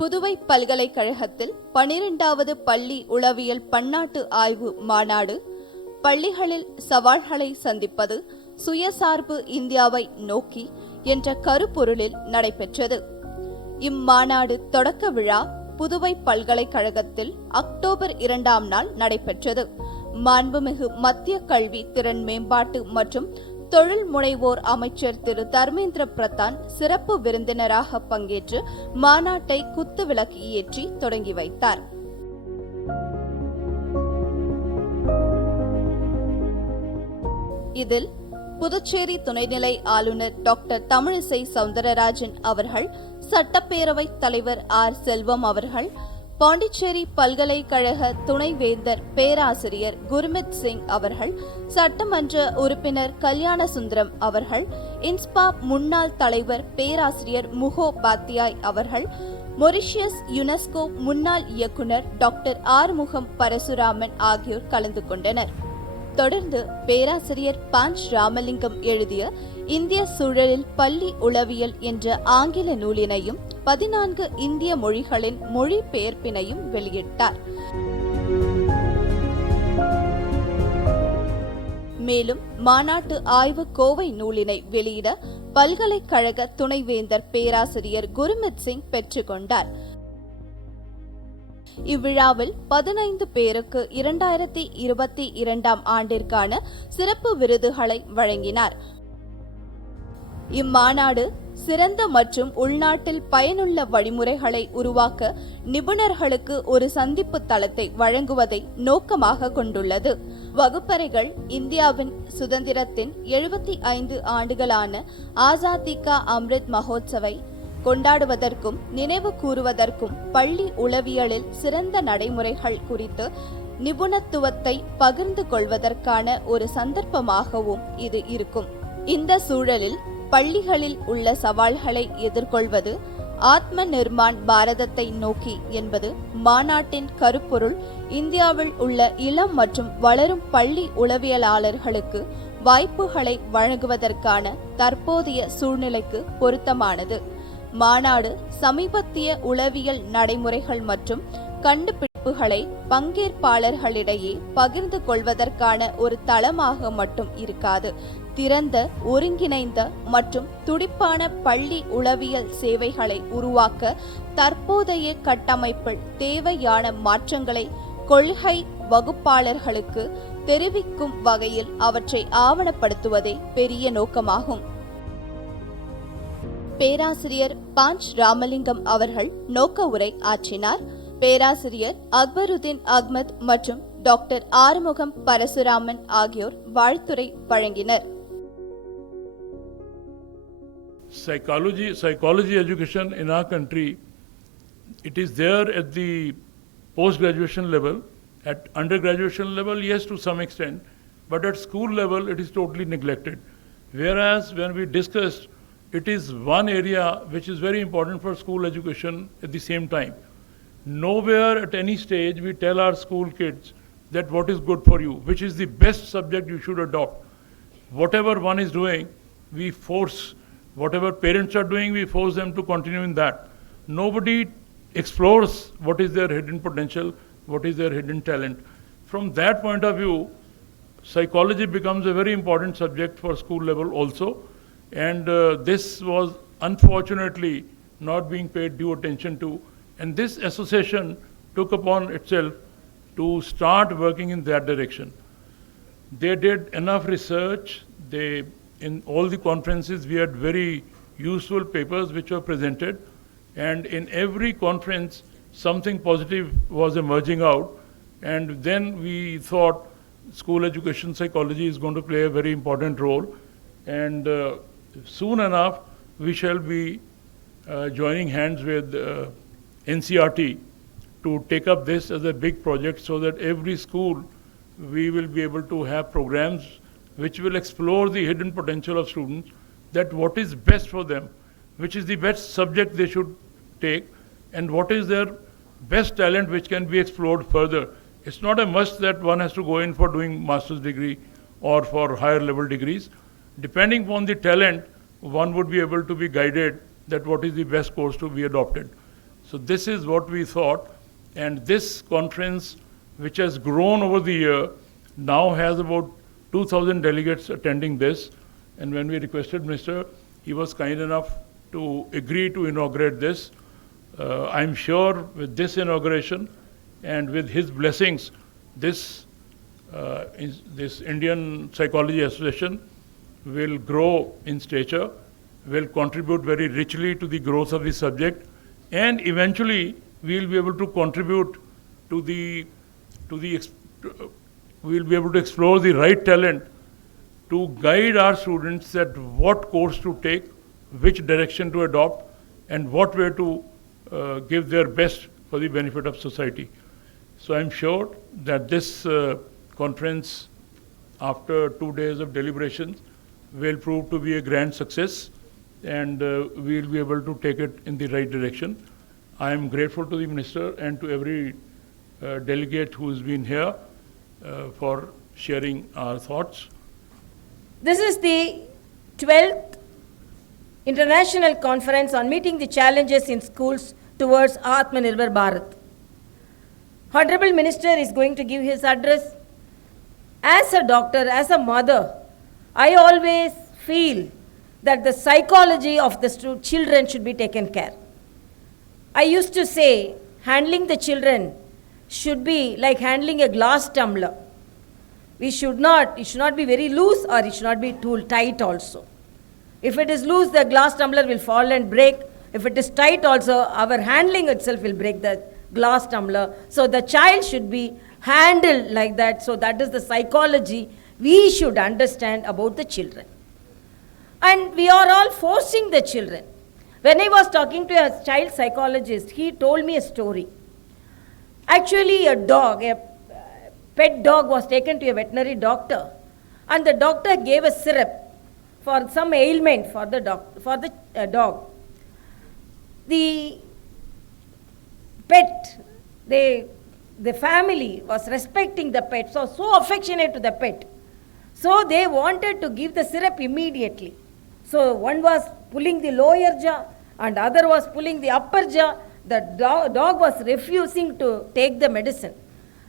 புதுவை பல்கலைக்கழகத்தில் 12வது பள்ளி உளவியல் பன்னாட்டு ஆய்வு மாநாடு பள்ளிகளில் சவால்களை சந்திப்பது சுயசார்பு இந்தியாவை நோக்கி என்ற கருப்பொருளில் நடைபெற்றது. இம்மாநாடு தொடக்க விழா புதுவை பல்கலைக்கழகத்தில் அக்டோபர் 2ஆம் நாள் நடைபெற்றது. மாண்புமிகு மத்திய கல்வி திறன் மேம்பாட்டு மற்றும் தொழில் முனைவோர் அமைச்சர் திரு தர்மேந்திர பிரதான் சிறப்பு விருந்தினராக பங்கேற்று மாநாட்டை குத்துவிளக்கு ஏற்றி தொடங்கி வைத்தார். இதில் புதுச்சேரி துணைநிலை ஆளுநர் டாக்டர் தமிழிசை சவுந்தரராஜன் அவர்கள், சட்டப்பேரவை தலைவர் ஆர். செல்வம் அவர்கள், பாண்டிச்சேரி பல்கலைக்கழக துணைவேந்தர் பேராசிரியர் குர்மித் சிங் அவர்கள், சட்டமன்ற உறுப்பினர் கல்யாணசுந்தரம் அவர்கள், இன்ஸ்பா முன்னாள் தலைவர் பேராசிரியர் முகோபாத்யாய் அவர்கள், மொரிஷியஸ் யுனெஸ்கோ முன்னாள் இயக்குநர் டாக்டர் ஆறுமுகம் பரசுராமன் ஆகியோர் கலந்து கொண்டனர். தொடர்ந்து பேராசிரியர் பாஞ்ச் ராமலிங்கம் எழுதிய இந்திய சூழலில் பள்ளி உளவியல் என்ற ஆங்கில நூலினையும் 14 இந்திய மொழிகளின் மொழிபெயர்ப்பினையும் வெளியிட்டார். மேலும் மாநாட்டு ஆய்வு கோவை நூலினை வெளியிட பல்கலைக்கழக துணைவேந்தர் பேராசிரியர் குர்மித் சிங் பெற்றுக்கொண்டார். இவ்விழாவில் 15 பேருக்கு 2022ஆம் ஆண்டிற்கான சிறப்பு விருதுகளை வழங்கினார். இம்மாநாடு சிறந்த மற்றும் உள்நாட்டில் பயனுள்ள வழிமுறைகளை உருவாக்க நிபுணர்களுக்கு ஒரு சந்திப்பு தளத்தை வழங்குவதை நோக்கமாக கொண்டுள்ளது. வகுப்பறைகள் இந்தியாவின் சுதந்திரத்தின் 75 ஆண்டுகளான ஆசாதி கா அம்ரித் மகோத்சவை கொண்டாடுவதற்கும் நினைவு கூறுவதற்கும் பள்ளி உளவியலில் சிறந்த நடைமுறைகள் குறித்து நிபுணத்துவத்தை பகிர்ந்து கொள்வதற்கான ஒரு சந்தர்ப்பமாகவும் இது இருக்கும். இந்த சூழலில் பள்ளிகளில் உள்ள சவால்களை எதிர்கொள்வது ஆத்ம நிர்மாண் பாரதத்தை நோக்கி என்பது மாநாட்டின் கருப்பொருள். இந்தியாவில் உள்ள இளம் மற்றும் வளரும் பள்ளி உளவியலாளர்களுக்கு வாய்ப்புகளை வழங்குவதற்கான தற்போதைய சூழ்நிலைக்கு பொருத்தமானது. மாநாடு சமீபத்திய உளவியல் நடைமுறைகள் மற்றும் கண்டுபிடிப்புகளை பங்கேற்பாளர்களிடையே பகிர்ந்து கொள்வதற்கான ஒரு தளமாக மட்டும் இருக்காது. திறந்த, ஒருங்கிணைந்த மற்றும் துடிப்பான பள்ளி உளவியல் சேவைகளை உருவாக்க தற்போதைய கட்டமைப்பில் தேவையான மாற்றங்களை கொள்கை வகுப்பாளர்களுக்கு தெரிவிக்கும் வகையில் அவற்றை ஆவணப்படுத்துவதே பெரிய நோக்கமாகும். பேராசிரியர் பாஞ்ச் ராமலிங்கம் அவர்கள் நோக்க உரை ஆற்றினார். பேராசிரியர் அக்பருதீன் அஹ்மத் மற்றும் டாக்டர் ஆறுமுகம் பரசுராமன் ஆகியோர் வாழ்த்துரை வழங்கினர். Psychology education in our country, it is there at the post-graduation level. At undergraduation level, yes, to some extent, but at school level, it is totally neglected. Whereas when we discussed, it is one area which is very important for school education at the same time. Nowhere at any stage we tell our school kids that what is good for you, which is the best subject you should adopt. Whatever one is doing, we force, whatever parents are doing, we force them to continue in that. Nobody explores what is their hidden potential, what is their hidden talent. From that point of view, psychology becomes a very important subject for school level also. And this was unfortunately not being paid due attention to. And this association took upon itself to start working in that direction. They did enough research. In all the conferences, we had very useful papers which were presented. And in every conference, something positive was emerging out. And then we thought school education psychology is going to play a very important role. And soon enough, we shall be joining hands with NCERT to take up this as a big project so that every school we will be able to have programs which will explore the hidden potential of students, that what is best for them, which is the best subject they should take, and what is their best talent which can be explored further. It's not a must that one has to go in for doing master's degree or for higher level degrees. depending upon the talent, one would be able to be guided that what is the best course to be adopted. So this is what we thought, and this conference, which has grown over the year, now has about 2,000 delegates attending this. And when we requested Minister, he was kind enough to agree to inaugurate this. I'm sure with this inauguration and with his blessings, this Indian Psychology Association will grow in stature, will contribute very richly to the growth of the subject, and eventually we'll be able to contribute to we'll be able to explore the right talent to guide our students that what course to take, which direction to adopt, and what way to give their best for the benefit of society. So I'm sure that this conference, after 2 days of deliberations, will prove to be a grand success, and we'll be able to take it in the right direction. I am grateful to the Minister and to every delegate who's been here for sharing our thoughts. This is the 12th International Conference on Meeting the Challenges in Schools towards Atmanirbhar Bharat. Honorable Minister is going to give his address. As a doctor, as a mother, I always feel that the psychology of the children should be taken care. I used to say handling the children should be like handling a glass tumbler. It should not be very loose, or it should not be too tight also. If it is loose, the glass tumbler will fall and break. If it is tight also, our handling itself will break the glass tumbler. So the child should be handled like that. So that is the psychology we should understand about the children. And we are all forcing the children. When I was talking to a child psychologist, he told me a story. Actually, a pet dog was taken to a veterinary doctor, and the doctor gave a syrup for some ailment for the dog. The pet, the family was respecting the pet, so affectionate to the pet. So they wanted to give the syrup immediately. So one was pulling the lower jaw and other was pulling the upper jaw. The dog was refusing to take the medicine.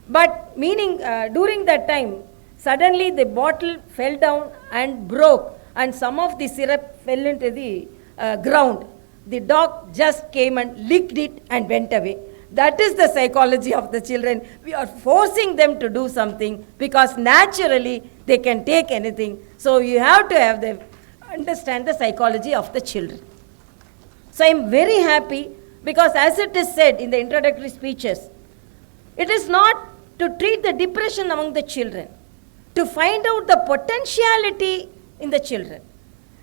But during that time, suddenly the bottle fell down and broke, and some of the syrup fell into the ground. The dog just came and licked it and went away. That is the psychology of the children. We are forcing them to do something because naturally they can take anything. So you have to understand the psychology of the children. So I am very happy because, as it is said in the introductory speeches, it is not to treat the depression among the children, to find out the potentiality in the children.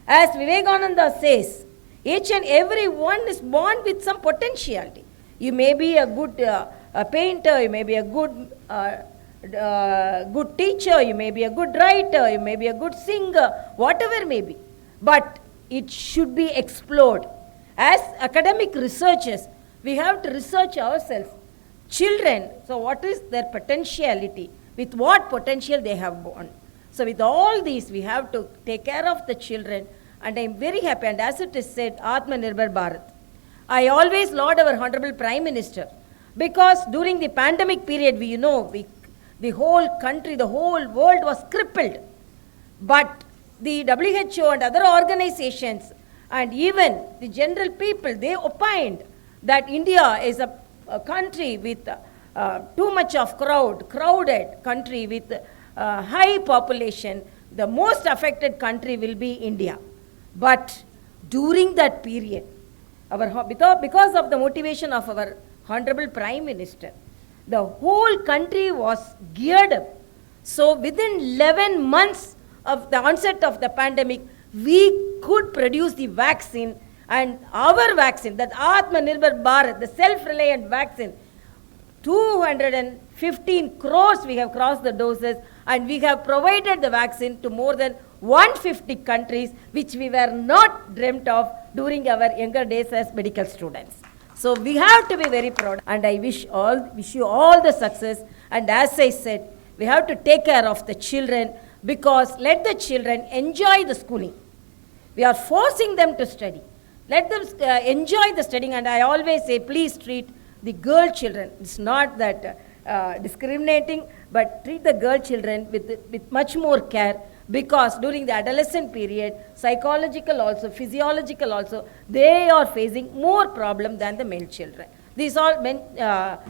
As Vivekananda says, each and every one is born with some potentiality. You may be a good painter, you may be a good teacher, you may be a good writer, you may be a good singer, whatever may be. But it should be explored. As academic researchers, we have to research ourselves. Children, so what is their potentiality? With what potential they have born? So with all these, we have to take care of the children. And I am very happy. And as it is said, Atmanirbhar Bharat. I always laud our Honorable Prime Minister, because during the pandemic period, the whole country, the whole world was crippled. But the WHO and other organizations and even the general people, they opined that India is a country with too much of crowded country with high population. The most affected country will be India. But during that period, because of the motivation of our Honorable Prime Minister, the whole country was geared up. So within 11 months of the onset of the pandemic, we could produce the vaccine, and our vaccine, that Atmanirbhar Bharat, the self-reliant vaccine, 215 crores we have crossed the doses, and we have provided the vaccine to more than 150 countries, which we were not dreamt of during our younger days as medical students. So we have to be very proud, and I wish you all the success. And as I said, we have to take care of the children. because let the children enjoy the schooling. We are forcing them to study. Let them enjoy the studying, and I always say, please treat the girl children. It's not that discriminating, but treat the girl children with much more care, because during the adolescent period, psychological also, physiological also, they are facing more problem than the male children. These are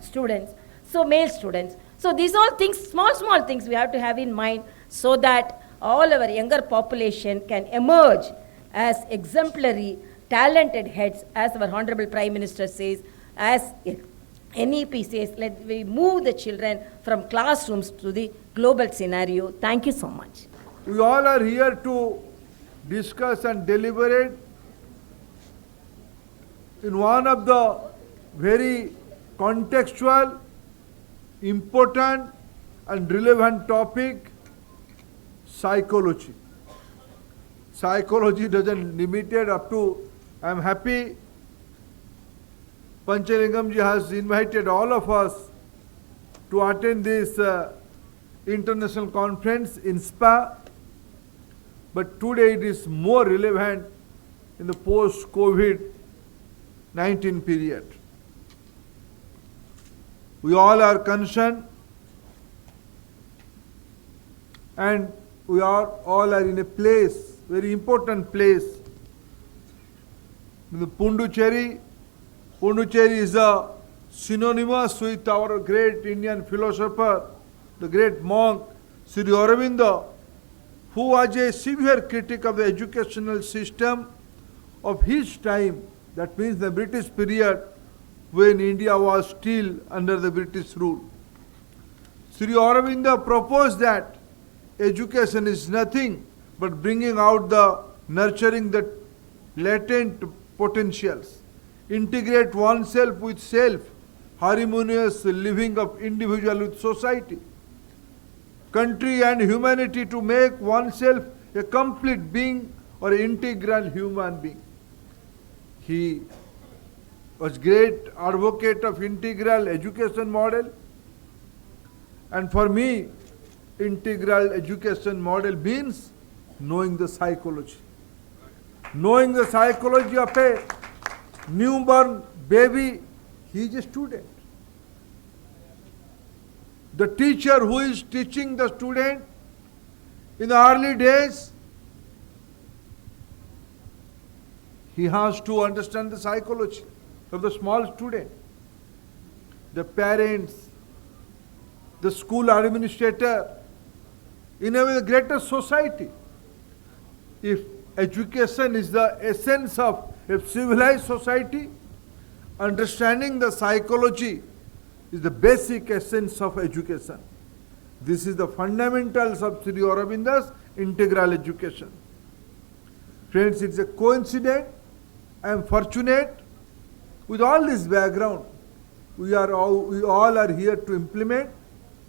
students, so male students. So these all things, small things we have to have in mind, so that all our younger population can emerge as exemplary, talented heads, as our Honorable Prime Minister says, as NEP says, let we move the children from classrooms to the global scenario. Thank you so much. We all are here to discuss and deliberate in one of the very contextual, important and relevant topic, psychology. Psychology doesn't limit it up to, I am happy Panchalingam ji has invited all of us to attend this international conference in inSPA, but today it is more relevant in the post-COVID-19 period. We all are concerned, and we are all are in a place, very important place. In the Pondicherry is a synonymous with our great Indian philosopher, the great monk, Sri Aurobindo, who was a severe critic of the educational system of his time, that means the British period, when India was still under the British rule. Sri Aurobindo proposed that education is nothing but bringing out nurturing the latent potentials, integrate oneself with self, harmonious living of individual with society, country and humanity, to make oneself a complete being or an integral human being. He was great advocate of integral education model, and for me, integral education model means knowing the psychology. Knowing the psychology of a newborn baby, he is a student. The teacher who is teaching the student in the early days, he has to understand the psychology of the small student. The parents, the school administrator, in a way the greater society. If education is the essence of a civilized society, understanding the psychology is the basic essence of education. This is the fundamentals of Sri Aurobindo's integral education. Friends, it's a coincidence. I am fortunate with all this background. We all are here to implement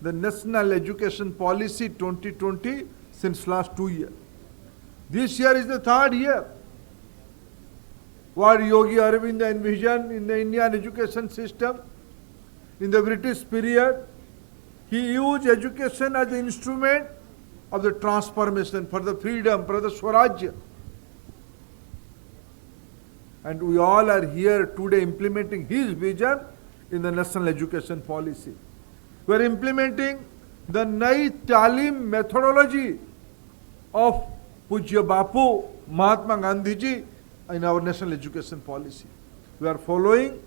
the National Education Policy 2020 since last 2 years. This year is the 3rd year. What Yogi Aurobindo envisioned in the Indian education system in the British period, he used education as the instrument of the transformation for the freedom, for the Swarajya. And we all are here today implementing his vision in the National Education Policy. We are implementing the Nai Talim methodology of Pujya Bapu Mahatma Gandhi ji in our National Education Policy. We are following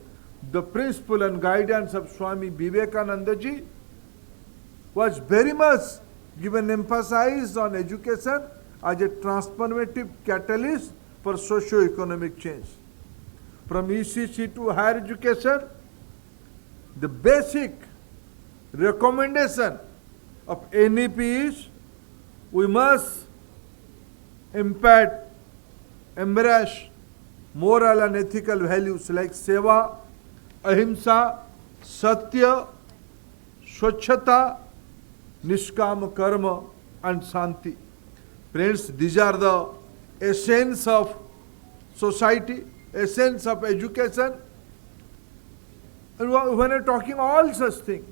the principle and guidance of Swami Vivekananda ji, was very much given emphasis on education as a transformative catalyst for socio-economic change. From ECC to higher education, the basic recommendation of NEP is we must embrace moral and ethical values like seva, ahimsa, satya, swachhata, nishkam karma and shanti. Friends, these are the essence of society, essence of education. And when I'm talking all such things,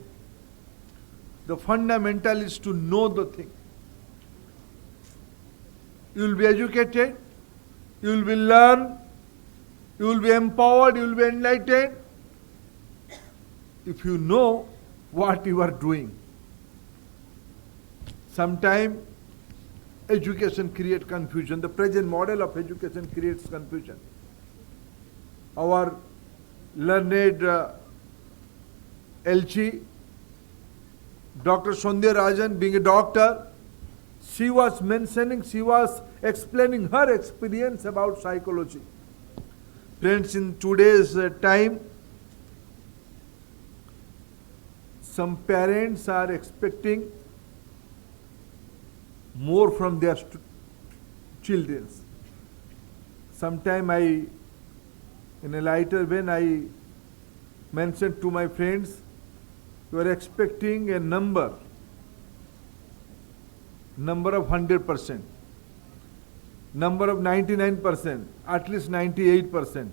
the fundamental is to know the thing. you will be educated, you will be learned, you will be empowered, you will be enlightened, if you know what you are doing. Sometimes education creates confusion. The present model of education creates confusion. Our learned LG, Dr. Sondhya Rajan, being a doctor, she was explaining her experience about psychology. Friends, in today's time, some parents are expecting more from their children. Sometime in a lighter vein, I mentioned to my friends, you are expecting a number of 100%, number of 99%, at least 98%.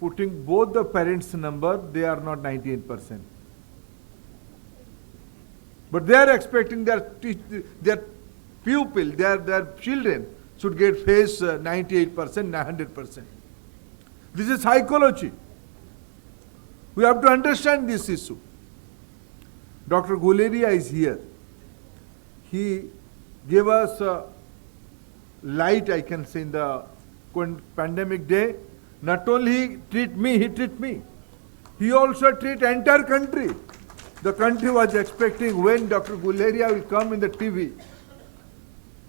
Putting both the parents' number, they are not 98%. But they are expecting their pupil, their children should get face 98%, 100%. This is psychology. We have to understand this issue. Dr. Guleria is here. He gave us light, I can say, in the pandemic day. Not only he treat me. He also treat entire country. The country was expecting when Dr. Guleria will come in the TV.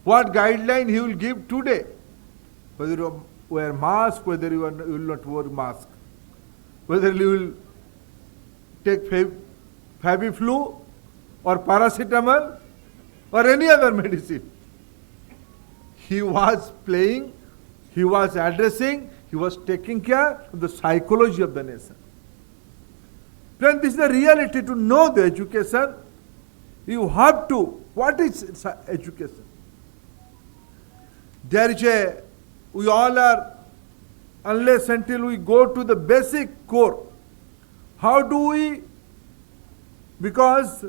What guideline he will give today? Whether you wear mask, whether you will not wear mask. Whether you will take Fabiflu or paracetamol or any other medicine. He was playing, he was addressing, he was taking care of the psychology of the nation. Friends, this is the reality. To know the education, you have to. What is education? There is we all are, unless until we go to the basic core. How do we? Because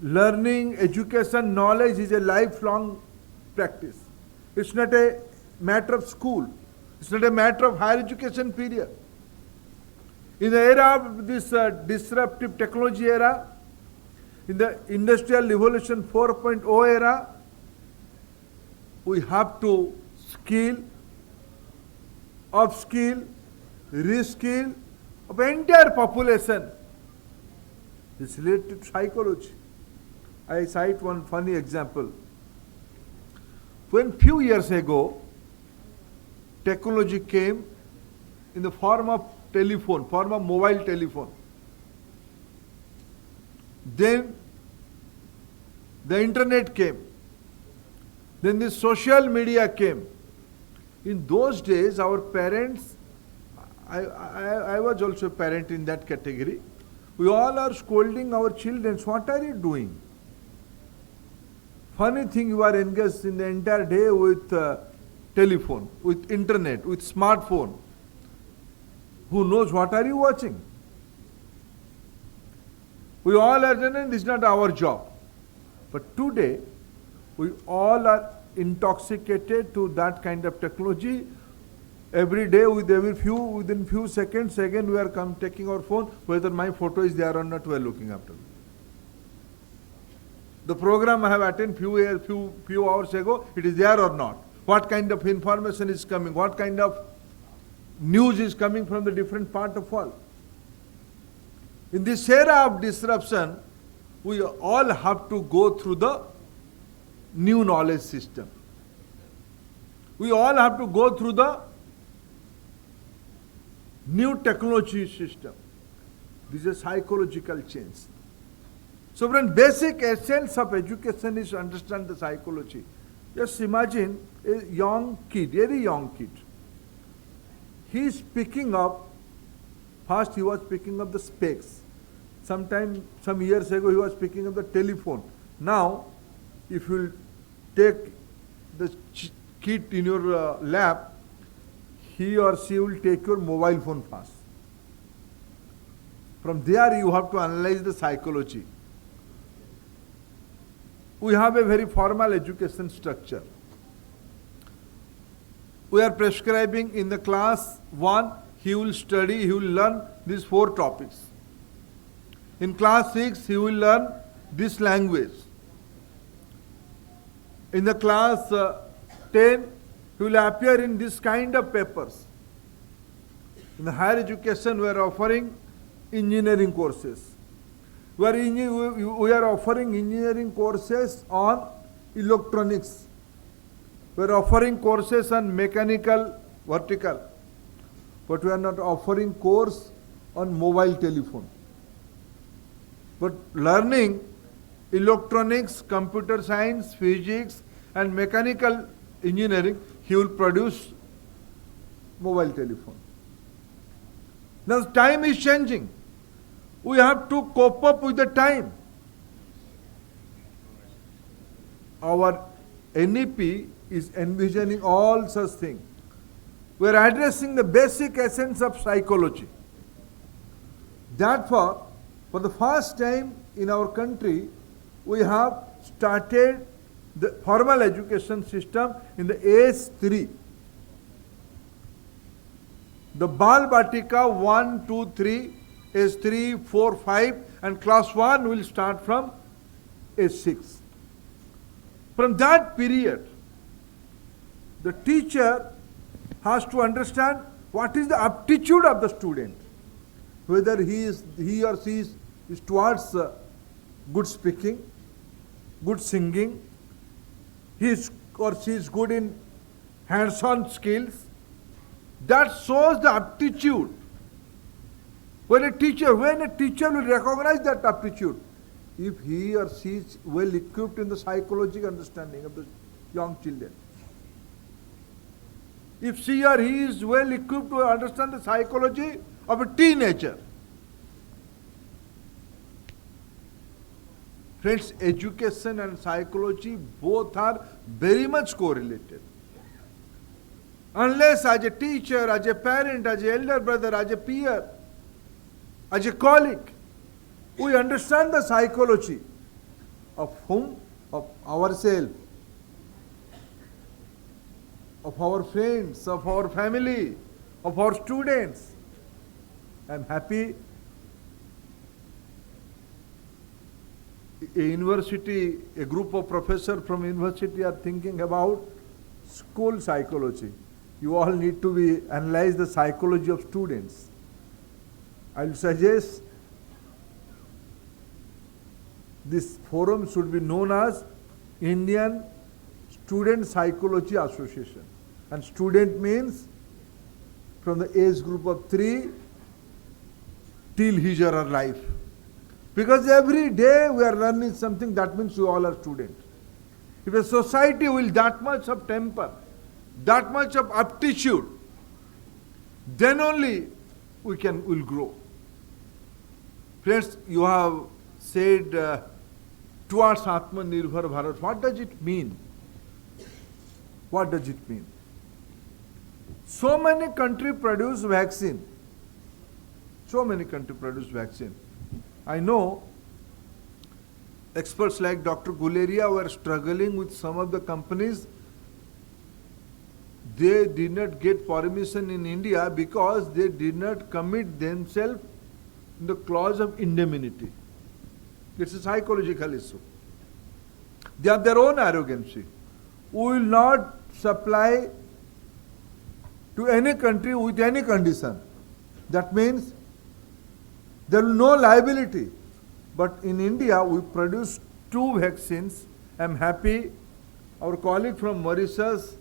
learning, education, knowledge is a lifelong practice. It's not a matter of school. It's not a matter of higher education period. In the era of this disruptive technology era, in the industrial revolution 4.0 era, we have to skill, upskill, reskill of entire population. It's related to psychology. I cite one funny example. When few years ago, technology came in the form of telephone, form of mobile telephone. Then the internet came. Then the social media came. In those days, our parents, I was also a parent in that category, we all are scolding our children, what are you doing? Funny thing, you are engaged in the entire day with telephone, with internet, with smartphone. Who knows what are you watching? We all are saying this is not our job. But today, we all are intoxicated to that kind of technology. Every day, within few seconds, again we are taking our phone, whether my photo is there or not, we are looking after it. The program I have attended few hours ago, it is there or not? What kind of information is coming? What kind of news is coming from the different part of world? In this era of disruption, we all have to go through the new knowledge system. We all have to go through the new technology system. This is a psychological change. So friend, basic essence of education is to understand the psychology. Just imagine a young kid, very young kid. He is picking up, first he was picking up the specs. Some years ago he was picking up the telephone. Now, if you take the kid in your lap, he or she will take your mobile phone first. From there you have to analyze the psychology. we have a very formal education structure. We are prescribing in the class 1, he will study, he will learn these 4 topics. In class 6, he will learn this language. In the class 10, he will appear in this kind of papers. In the higher education, we are offering engineering courses. We are offering engineering courses on electronics. We are offering courses on mechanical, vertical. But we are not offering course on mobile telephone. But learning electronics, computer science, physics and mechanical engineering, he will produce mobile telephone. Now time is changing. We have to cope up with the time. Our NEP is envisioning all such things. We are addressing the basic essence of psychology. Therefore, for the first time in our country, we have started the formal education system in the age 3. The Bal Batika 1, 2, 3, age 3, 4, 5 and class 1 will start from age 6. From that period, the teacher has to understand what is the aptitude of the student, whether he or she is towards good speaking, good singing, he or she is good in hands-on skills. That shows the aptitude. When a teacher will recognize that aptitude, if he or she is well equipped in the psychological understanding of the young children, if she or he is well equipped to understand the psychology of a teenager. Friends, education and psychology both are very much correlated. Unless as a teacher, as a parent, as an elder brother, as a peer, as a colleague, we understand the psychology of whom? Of ourselves, of our friends, of our family, of our students. I am happy a university, a group of professors from university are thinking about school psychology. You all need to analyze the psychology of students. I will suggest this forum should be known as Indian Student Psychology Association. And student means from the age group of 3 till his or her life. Because every day we are learning something, that means we all are students. If a society will that much of temper, that much of aptitude, then only will grow. Friends, you have said towards Atmanirbhar Bharat. What does it mean? What does it mean? So many countries produce vaccine. So many countries produce vaccine. I know experts like Dr. Guleria were struggling with some of the companies. They did not get permission in India because they did not commit themselves in the clause of indemnity. It's a psychological issue. They have their own arrogancy. We will not supply to any country with any condition. That means there will be no liability. But in India, we produce 2 vaccines. I am happy our colleague from Mauritius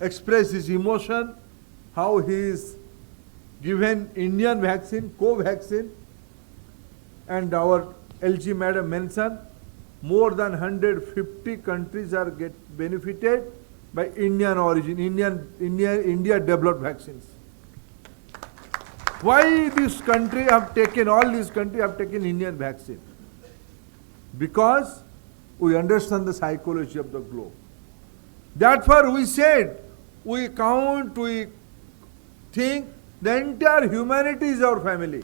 expressed his emotion, how he is given Indian vaccine, co-vaccine, and our LG madam mentioned more than 150 countries are benefited by Indian origin, India developed vaccines. Why this country have taken, all these countries have taken Indian vaccine? Because we understand the psychology of the globe. Therefore we said, we count, we think the entire humanity is our family.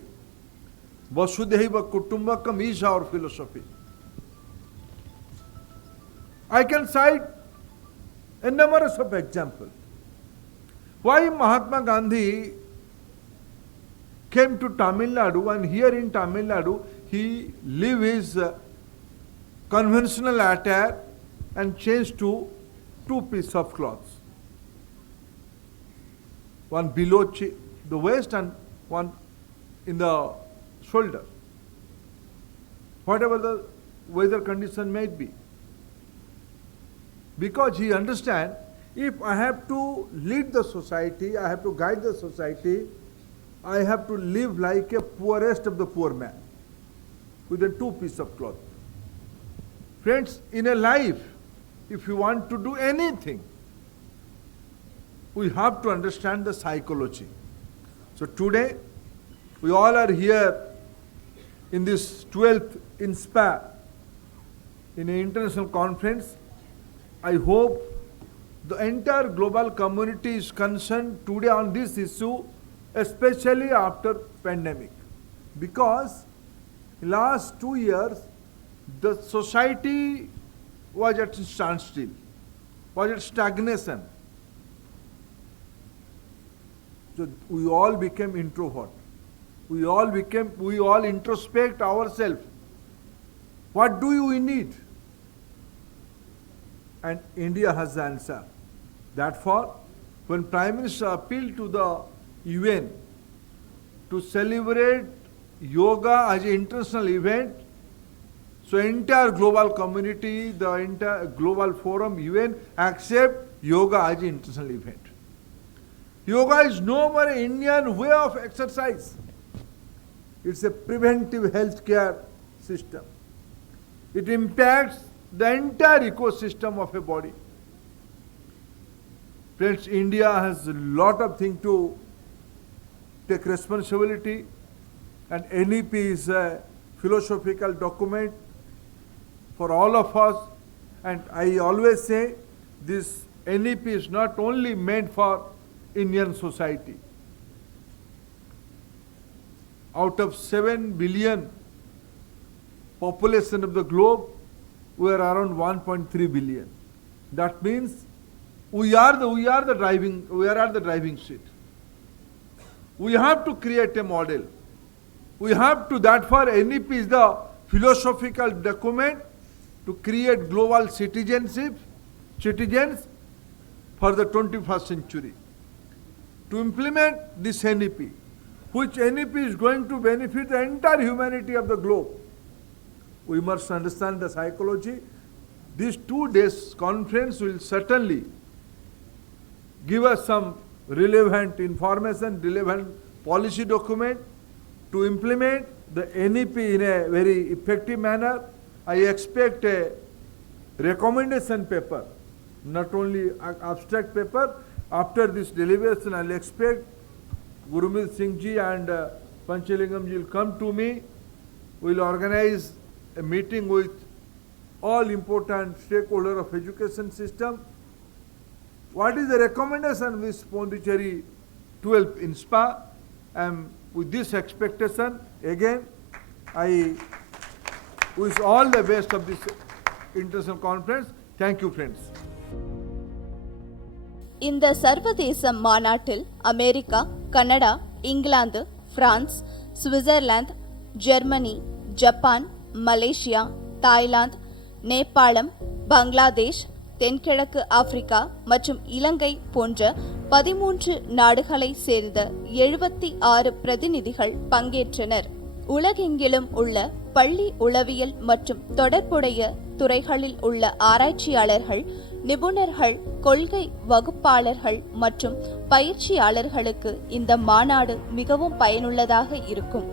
Vasudhaiva Kutumbakam is our philosophy. I can cite a number of examples. Why Mahatma Gandhi came to Tamil Nadu, and here in Tamil Nadu he lived his conventional attire and changed to two pieces of cloths. One below the waist and one in the shoulder. Whatever the weather condition may be. Because he understands, if I have to lead the society, I have to guide the society, I have to live like a poorest of the poor man, with a two piece of cloth. Friends, in a life, if you want to do anything, we have to understand the psychology. So today, we all are here in this 12th inSPA, in an international conference. I hope the entire global community is concerned today on this issue, especially after pandemic. Because in last 2 years, the society was at standstill, was at stagnation. So we all became introvert. We all introspect ourselves. What do we need? And India has the answer. Therefore, when Prime Minister appealed to the UN to celebrate yoga as an international event, so entire global community, the entire global forum, UN, accept yoga as an international event. Yoga is no more an Indian way of exercise. It's a preventive health care system. It impacts the entire ecosystem of a body. Friends, India has a lot of things to take responsibility, and NEP is a philosophical document for all of us. And I always say this NEP is not only meant for Indian society. Out of 7 billion population of the globe, we are around 1.3 billion. That means we are at the driving seat. We have to create a model. We have to, therefore NEP is the philosophical document to create global citizens for the 21st century. To implement this NEP, which NEP is going to benefit the entire humanity of the globe, we must understand the psychology. These 2 days conference will certainly give us some relevant information, relevant policy document to implement the NEP in a very effective manner. I expect a recommendation paper, not only an abstract paper. After this deliberation, I'll expect Gurmeet Singh ji and Panchalingam ji will come to me. We'll organize a meeting with all important stakeholders of education system. What is the recommendation of this Pondicherry 12th inSPA? And with this expectation, again, I wish all the best of this international conference. Thank you, friends. இந்த சர்வதேச மாநாட்டில் America, Canada, England, France, Switzerland, Germany, Japan, Malaysia, Thailand, நேபாளம், பங்களாதேஷ், தென்கிழக்கு Africa மற்றும் இலங்கை போன்ற 13 நாடுகளை சேர்ந்த 76 பிரதிநிதிகள் பங்கேற்றனர். உலகெங்கிலும் உள்ள பள்ளி உளவியல் மற்றும் தொடர்புடைய துறைகளில் உள்ள ஆராய்ச்சியாளர்கள், நிபுணர்கள், கொள்கை வகுப்பாளர்கள் மற்றும் பயிற்சியாளர்களுக்கு இந்த மாநாடு மிகவும் பயனுள்ளதாக இருக்கும்.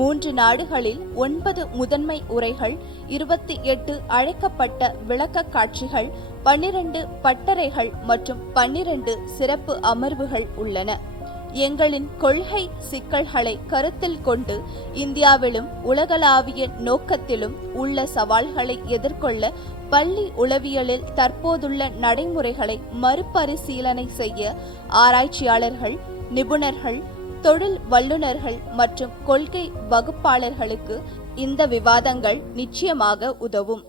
3 நாடுகளில் 9 முதன்மை உரைகள், 28 அழைக்கப்பட்ட விளக்க காட்சிகள், 12 பட்டறைகள் மற்றும் 12 சிறப்பு அமர்வுகள் உள்ளன. எங்களின் கொள்கை சிக்கல்களை கருத்தில் கொண்டு இந்தியாவிலும் உலகளாவிய நோக்கத்திலும் உள்ள சவால்களை எதிர்கொள்ள பள்ளி உளவியலில் தற்போதுள்ள நடைமுறைகளை மறுபரிசீலனை செய்ய ஆராய்ச்சியாளர்கள், நிபுணர்கள், தொழில் வல்லுநர்கள் மற்றும் கொள்கை வகுப்பாளர்களுக்கு இந்த விவாதங்கள் நிச்சயமாக உதவும்.